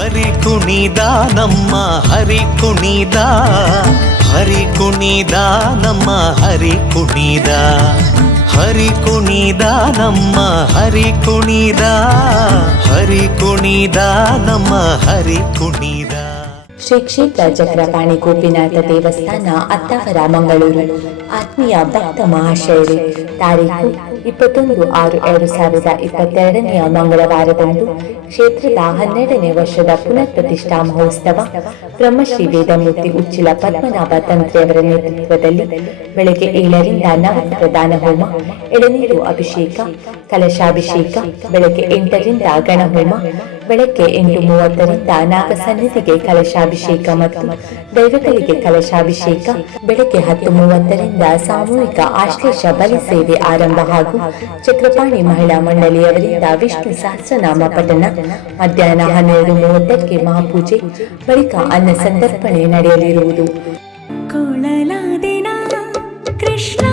ಹರಿ ಕುಣಿದ ನಮ್ಮ ಹರಿ ಕುಣಿದ ಹರಿ ಕುಣಿದ ನಮ್ಮ ಹರಿ ಕುಣಿದ ಹರಿ ಕುಣಿದ ನಮ್ಮ ಹರಿ ಕುಣಿದ ಹರಿ ಕುಣಿದ ನಮ್ಮ ಹರಿ ಕುಣಿದ. ಶ್ರೀ ಕ್ಷೇತ್ರ ಚಕ್ರಪಾಣಿ ಗೋಪಿನಾಥ ದೇವಸ್ಥಾನ ಅತ್ತಾವರ ಮಂಗಳೂರು. ಆತ್ಮೀಯ ಭಕ್ತ ಮಹಾಶಯರೇ, ತಾರೀಖು 21/6/2022 ಮಂಗಳವಾರದಂದು ಕ್ಷೇತ್ರದ 12ನೇ ವರ್ಷದ ಪುನರ್ ಪ್ರತಿಷ್ಠಾ ಮಹೋತ್ಸವ ಬ್ರಹ್ಮಶ್ರೀ ವೇದಮೂರ್ತಿ ಉಚ್ಚಿಲ ಪದ್ಮನಾಭ ತಂತ್ರಿಯವರ ನೇತೃತ್ವದಲ್ಲಿ ಬೆಳಗ್ಗೆ 7ರಿಂದ ನವಕ ಪ್ರಧಾನ ಹೋಮ, ಎಳನೀರು ಅಭಿಷೇಕ, ಕಲಶಾಭಿಷೇಕ, ಬೆಳಗ್ಗೆ 8ರಿಂದ ಗಣಹೋಮ, ಬೆಳಗ್ಗೆ 8:30ರಿಂದ ನಾಗಸನ್ನಿಧಿಗೆ ಕಲಶಾಭಿಷೇಕ ಮತ್ತು ದೈವಗಳಿಗೆ ಕಲಶಾಭಿಷೇಕ, ಬೆಳಗ್ಗೆ 10:30ರಿಂದ ಸಾಮೂಹಿಕ ಆಶ್ಲೇಷ ಬಲಿ ಸೇವೆ ಆರಂಭ ಹಾಗೂ ಚಕ್ರಪಾಣಿ ಮಹಿಳಾ ಮಂಡಳಿಯವರಿಂದ ವಿಷ್ಣು ಸಹಸ್ರನಾಮ ಪಠಣ, ಮಧ್ಯಾಹ್ನ 12:30ಕ್ಕೆ ಮಹಾಪೂಜೆ, ಬಳಿಕ ಅನ್ನ ಸಂತರ್ಪಣೆ ನಡೆಯಲಿರುವುದು. ಕೃಷ್ಣ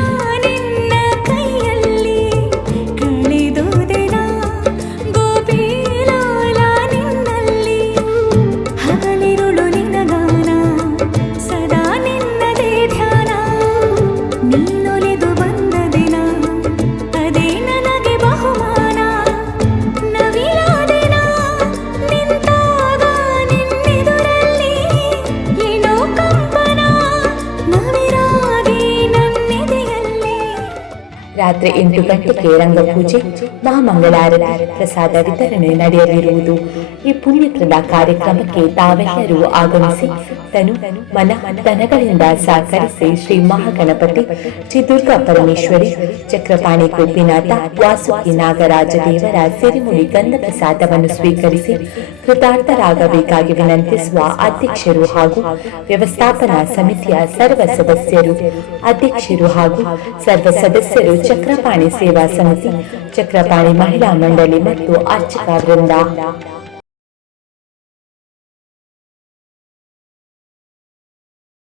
ರಾತ್ರಿ 8 ಗಂಟೆಗೆ ರಂಗಪೂಜೆ, ಮಹಾಮಂಗಳಾರತಿ, ಪ್ರಸಾದ ವಿತರಣೆ ನಡೆಯಲಿರುವುದು. ಈ ಪುಣ್ಯಪ್ರದ ಕಾರ್ಯಕ್ರಮಕ್ಕೆ ತಾವೆಲ್ಲರೂ ಆಗಮಿಸಿ ತನು ಮನ ಧನಗಳಿಂದ ಸಹಕರಿಸಿ ಶ್ರೀ ಮಹಾಗಣಪತಿ, ಶ್ರೀ ದುರ್ಗಾ ಪರಮೇಶ್ವರಿ, ಚಕ್ರಪಾಣಿ ಗೋಪಿನಾಥ, ವಾಸುಕಿ ನಾಗರಾಜ ದೇವರ ಸಿರಿಮುಡಿ ಗಂಧ ಪ್ರಸಾದವನ್ನು ಸ್ವೀಕರಿಸಿ ಕೃತಾರ್ಥರಾಗಬೇಕಾಗಿ ವಿನಂತಿಸುವ ಅಧ್ಯಕ್ಷರು ಹಾಗೂ ವ್ಯವಸ್ಥಾಪನಾ ಸಮಿತಿಯ ಸರ್ವ ಸದಸ್ಯರು, ಅಧ್ಯಕ್ಷರು ಹಾಗೂ ಸರ್ವ ಸದಸ್ಯರು, ಚಕ್ರಪಾಣಿ ಸೇವಾ ಸಮಿತಿ, ಚಕ್ರಪಾಣಿ ಮಹಿಳಾ ಮಂಡಳಿ ಮತ್ತು ಅರ್ಚಕ ವೃಂದ.